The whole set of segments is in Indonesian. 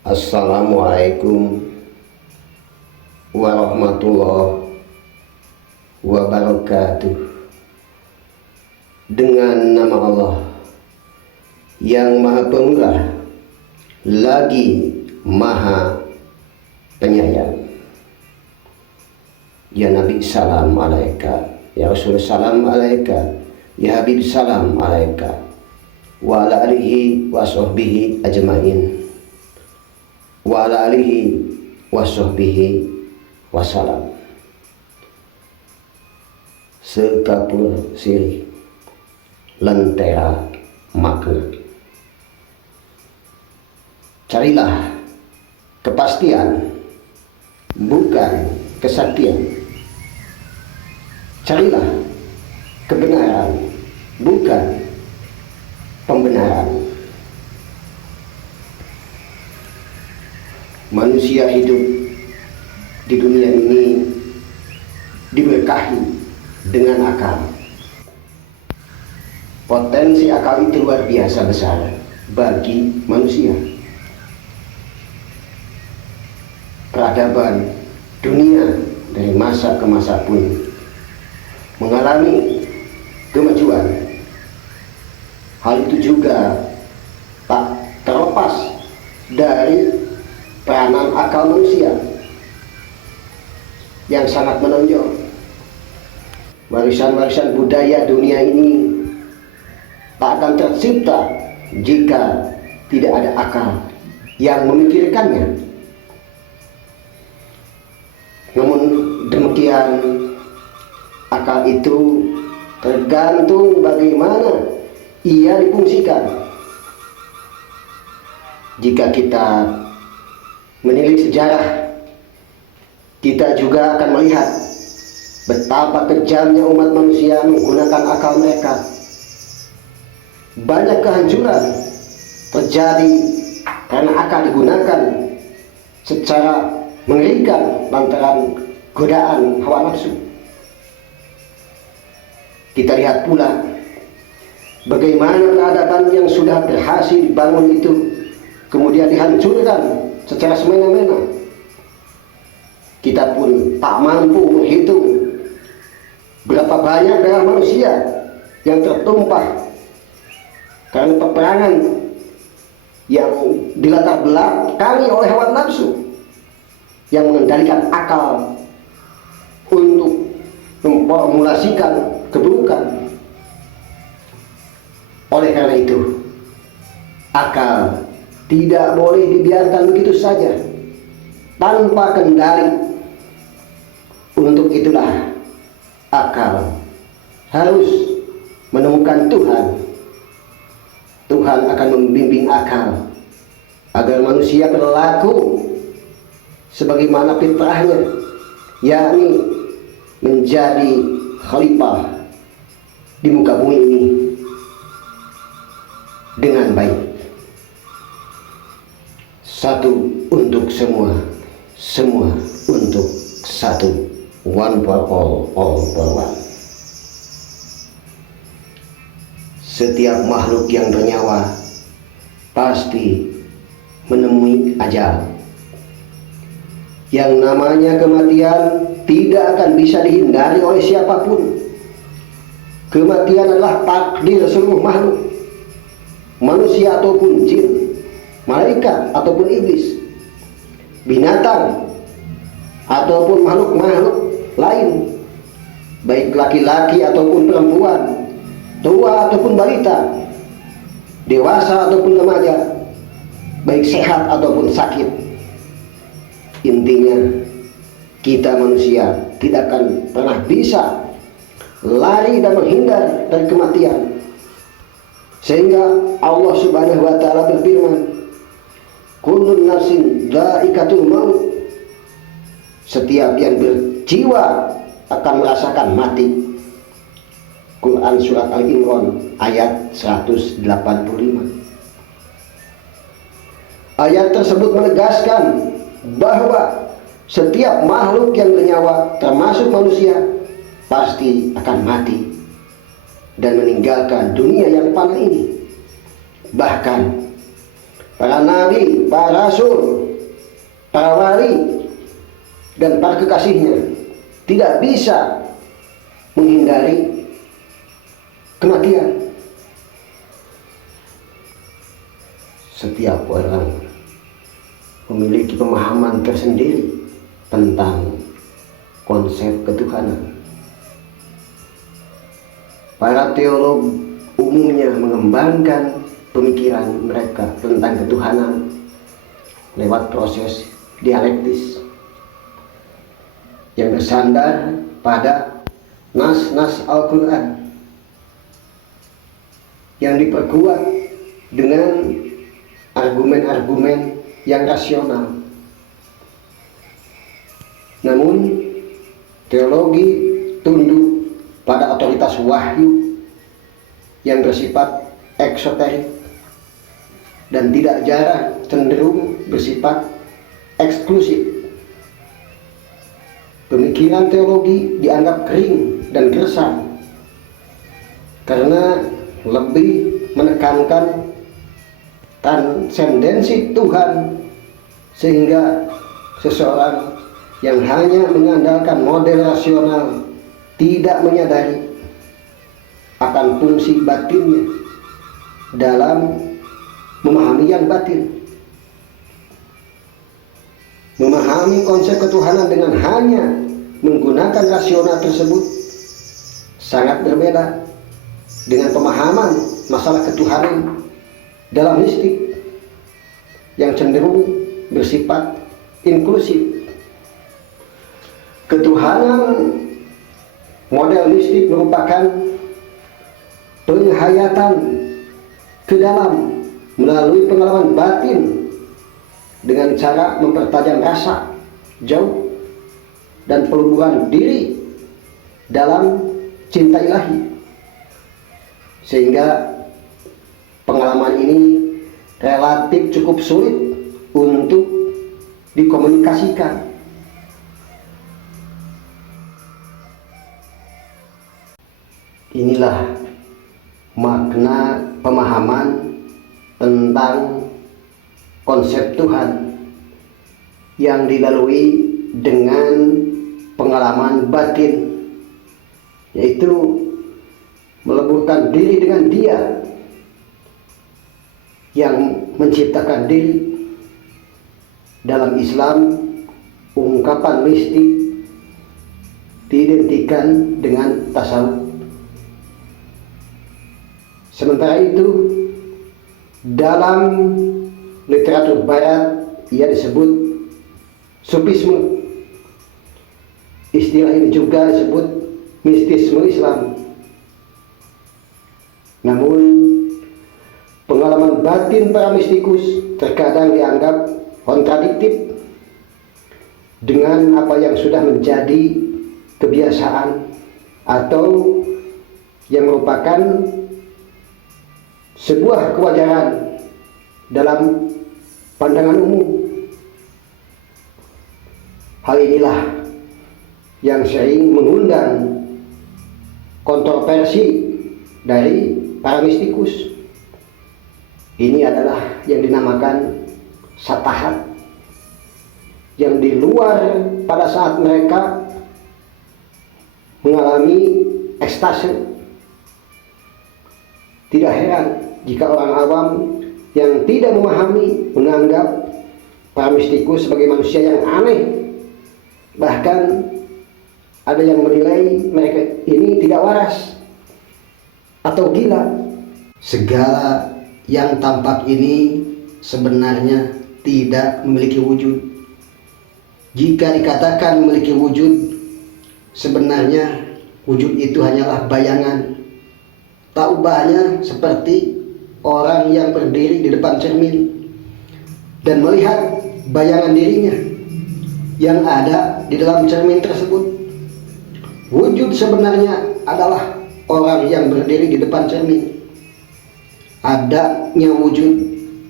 Assalamualaikum warahmatullahi wabarakatuh. Dengan nama Allah yang Maha Pemurah lagi Maha Penyayang. Ya Nabi salam alaika, ya Rasul salam alaika, ya Habib salam alaika, wa ala alihi wa sahbihi ajmain, wa ala alihi wa sahbihi wassalam. Sekapur siri lentera makna. Carilah kepastian, bukan kesaktian. Carilah kebenaran, bukan pembenaran. Manusia hidup di dunia ini diberkahi dengan akal. Potensi akal itu luar biasa besar bagi manusia. Peradaban dunia dari masa ke masa pun mengalami kemajuan. Hal itu juga tak terlepas dari peranan akal manusia yang sangat menonjol. Warisan-warisan budaya dunia ini tak akan tercipta jika tidak ada akal yang memikirkannya. Namun demikian, akal itu tergantung bagaimana ia difungsikan. Jika kita menilik sejarah, kita juga akan melihat betapa kejamnya umat manusia menggunakan akal mereka. Banyak kehancuran terjadi karena akal digunakan secara mengerikan lantaran godaan hawa nafsu. Kita lihat pula bagaimana peradaban yang sudah berhasil dibangun itu kemudian dihancurkan secara semena-mena. Kita pun tak mampu menghitung berapa banyak darah manusia yang tertumpah karena peperangan yang dilatar belakangi oleh hawa nafsu yang mengendalikan akal untuk memformulasikan keburukan. Oleh karena itu, akal tidak boleh dibiarkan begitu saja tanpa kendali. Untuk itulah akal harus menemukan Tuhan. Tuhan akan membimbing akal agar manusia berlaku sebagaimana fitrahnya, yakni menjadi khalifah di muka bumi ini dengan baik. Satu untuk semua, semua untuk satu. One for all for one. Setiap makhluk yang bernyawa pasti menemui ajal. Yang namanya kematian tidak akan bisa dihindari oleh siapapun. Kematian adalah takdir seluruh makhluk, manusia ataupun jin, malaikat ataupun iblis, binatang ataupun makhluk-makhluk lain, baik laki-laki ataupun perempuan, tua ataupun balita, dewasa ataupun remaja, baik sehat ataupun sakit. Intinya, kita manusia tidak akan pernah bisa lari dan menghindar dari kematian. Sehingga Allah Subhanahu wa taala berfirman, "Kullun nafsin dha'iqatul maut." Setiap yang berjiwa akan merasakan mati. Quran surat Al-Imran ayat 185. Ayat tersebut menegaskan bahwa setiap makhluk yang bernyawa termasuk manusia pasti akan mati dan meninggalkan dunia yang fana ini. Bahkan para nabi, para rasul, para wali, dan para kekasihnya tidak bisa menghindari kematian. Setiap orang memiliki pemahaman tersendiri tentang konsep ketuhanan. Para teolog umumnya mengembangkan pemikiran mereka tentang ketuhanan lewat proses dialektis yang bersandar pada nas-nas Al-Quran yang diperkuat dengan argumen-argumen yang rasional. Namun teologi tunduk pada otoritas wahyu yang bersifat eksoterik dan tidak jarang cenderung bersifat eksklusif. Pemikiran teologi dianggap kering dan gersang karena lebih menekankan transendensi Tuhan, sehingga seseorang yang hanya mengandalkan model rasional tidak menyadari akan fungsi batinnya dalam memahami yang batin. Memahami konsep ketuhanan dengan hanya menggunakan rasional tersebut sangat berbeda dengan pemahaman masalah ketuhanan dalam mistik yang cenderung bersifat inklusif. Ketuhanan model mistik merupakan penghayatan ke dalam melalui pengalaman batin dengan cara mempertajam rasa jauh dan peluburan diri dalam cinta ilahi, sehingga pengalaman ini relatif cukup sulit untuk dikomunikasikan. Inilah makna pemahaman tentang konsep Tuhan yang dilalui dengan pengalaman batin, yaitu meleburkan diri dengan Dia yang menciptakan diri. Dalam Islam, ungkapan mistik diidentikan dengan tasawuf. Sementara itu, dalam literatur barat ia disebut sufisme. Istilah ini juga disebut mistisme Islam. Namun pengalaman batin para mistikus terkadang dianggap kontradiktif dengan apa yang sudah menjadi kebiasaan atau yang merupakan sebuah kewajaran dalam pandangan umum. Hal inilah yang sering mengundang kontroversi dari para mistikus. Ini adalah yang dinamakan satahat, yang di luar pada saat mereka mengalami ekstase. Tidak heran jika orang awam yang tidak memahami menganggap para mistikus sebagai manusia yang aneh. Bahkan ada yang menilai mereka ini tidak waras atau gila. Segala yang tampak ini sebenarnya tidak memiliki wujud. Jika dikatakan memiliki wujud, sebenarnya wujud itu hanyalah bayangan. Tak ubahnya seperti orang yang berdiri di depan cermin dan melihat bayangan dirinya yang ada di dalam cermin tersebut. Wujud sebenarnya adalah orang yang berdiri di depan cermin. Adanya wujud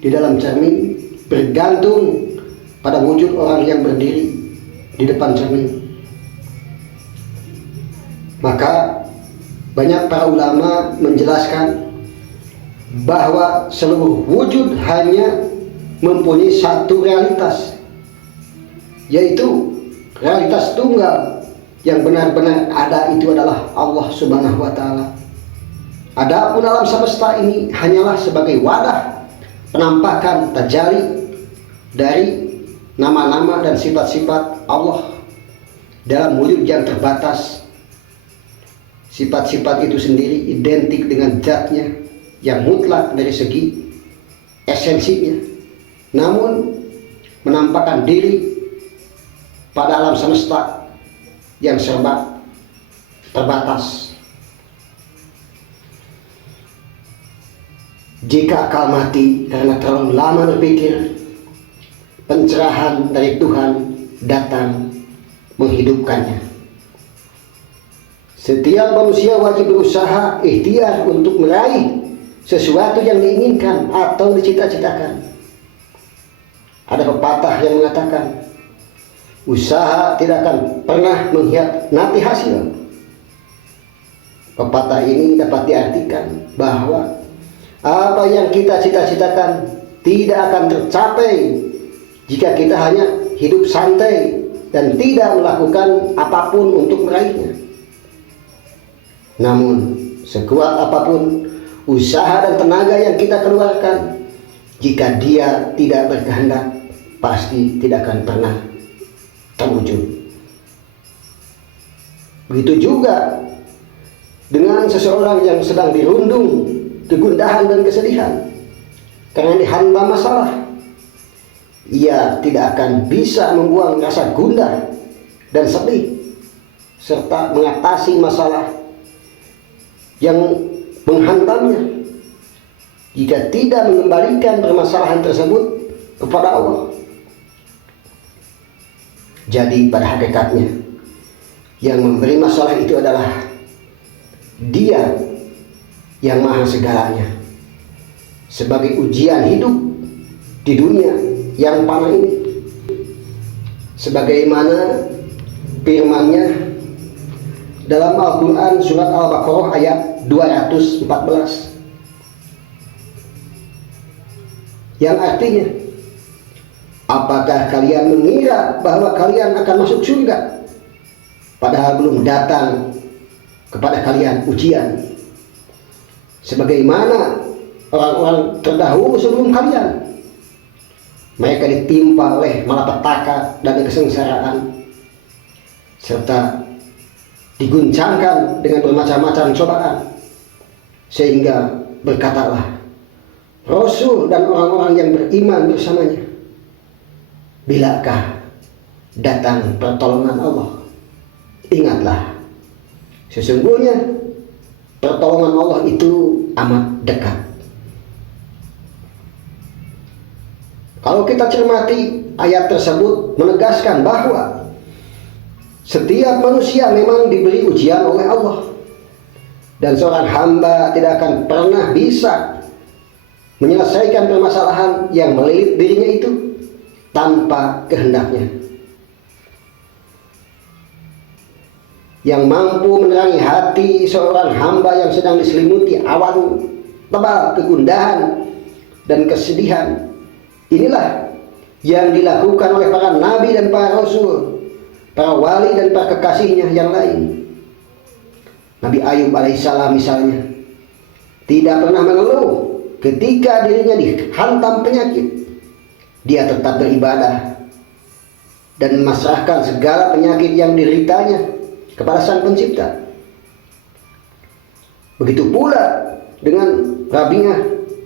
di dalam cermin bergantung pada wujud orang yang berdiri di depan cermin. Maka banyak para ulama menjelaskan bahwa seluruh wujud hanya mempunyai satu realitas, yaitu realitas tunggal yang benar-benar ada, itu adalah Allah Subhanahu wa Ta'ala. Adapun alam semesta ini hanyalah sebagai wadah penampakan tajalli dari nama-nama dan sifat-sifat Allah dalam wujud yang terbatas. Sifat-sifat itu sendiri identik dengan zatnya yang mutlak dari segi esensinya, namun menampakkan diri pada alam semesta yang serba terbatas. Jika akal mati karena terlalu lama berpikir, pencerahan dari Tuhan datang menghidupkannya. Setiap manusia wajib berusaha ikhtiar untuk meraih sesuatu yang diinginkan atau dicita-citakan. Ada pepatah yang mengatakan, usaha tidak akan pernah mengkhianati hasil. Pepatah ini dapat diartikan bahwa apa yang kita cita-citakan tidak akan tercapai jika kita hanya hidup santai dan tidak melakukan apapun untuk meraihnya. Namun, sekuat apapun usaha dan tenaga yang kita keluarkan, jika dia tidak berkehendak, pasti tidak akan pernah terwujud. Begitu juga dengan seseorang yang sedang dirundung kegundahan dan kesedihan karena dihantam masalah. Ia tidak akan bisa membuang rasa gundah dan sedih serta mengatasi masalah yang menghantamnya jika tidak mengembalikan permasalahan tersebut kepada Allah. Jadi pada hakikatnya yang memberi masalah itu adalah Dia yang maha segalanya. Sebagai ujian hidup di dunia yang fana ini, sebagaimana firman-Nya dalam Al-Quran surat Al-Baqarah ayat 214, yang artinya, apakah kalian mengira bahwa kalian akan masuk surga padahal belum datang kepada kalian ujian sebagaimana orang-orang terdahulu sebelum kalian? Mereka ditimpa oleh malapetaka dan kesengsaraan serta diguncangkan dengan bermacam-macam cobaan, sehingga berkatalah Rasul dan orang-orang yang beriman bersamanya, bilakah datang pertolongan Allah? Ingatlah, sesungguhnya pertolongan Allah itu amat dekat. Kalau kita cermati, ayat tersebut menegaskan bahwa setiap manusia memang diberi ujian oleh Allah, dan seorang hamba tidak akan pernah bisa menyelesaikan permasalahan yang melilit dirinya itu tanpa kehendaknya. Yang mampu menerangi hati seorang hamba yang sedang diselimuti awan tebal kegundahan dan kesedihan, inilah yang dilakukan oleh para nabi dan para rasul, para wali dan para kekasihnya yang lain. Nabi Ayub alaihissalam misalnya tidak pernah mengeluh ketika dirinya dihantam penyakit. Dia tetap beribadah dan memasrahkan segala penyakit yang dideritanya kepada Sang Pencipta. Begitu pula dengan Rabi'ah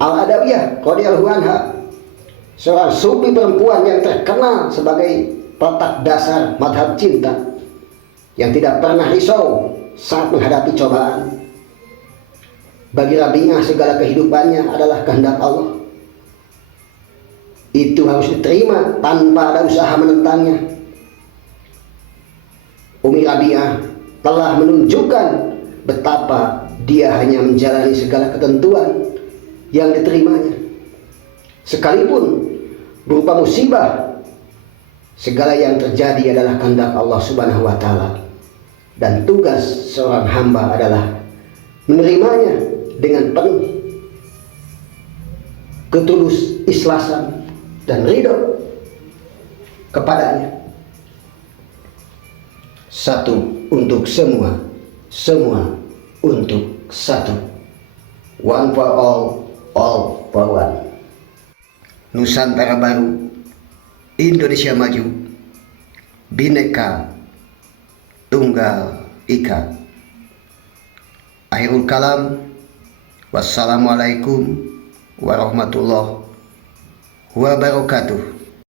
Al-Adawiyah radhiyallahu anha, seorang sufi perempuan yang terkenal sebagai petak dasar madhab cinta yang tidak pernah risau saat menghadapi cobaan. Bagi Rabi'ah segala kehidupannya adalah kehendak Allah. Itu harus diterima tanpa ada usaha menentangnya. Umi Rabi'ah telah menunjukkan betapa dia hanya menjalani segala ketentuan yang diterimanya, sekalipun berupa musibah. Segala yang terjadi adalah kehendak Allah Subhanahu wa Ta'ala, dan tugas seorang hamba adalah menerimanya dengan penuh ketulus ikhlasan dan ridho kepadanya. Satu untuk semua, semua untuk satu. One for all for one. Nusantara baru, Indonesia maju, Bhinneka Tunggal Ika. Akhirul kalam. Wassalamualaikum warahmatullahi wabarakatuh.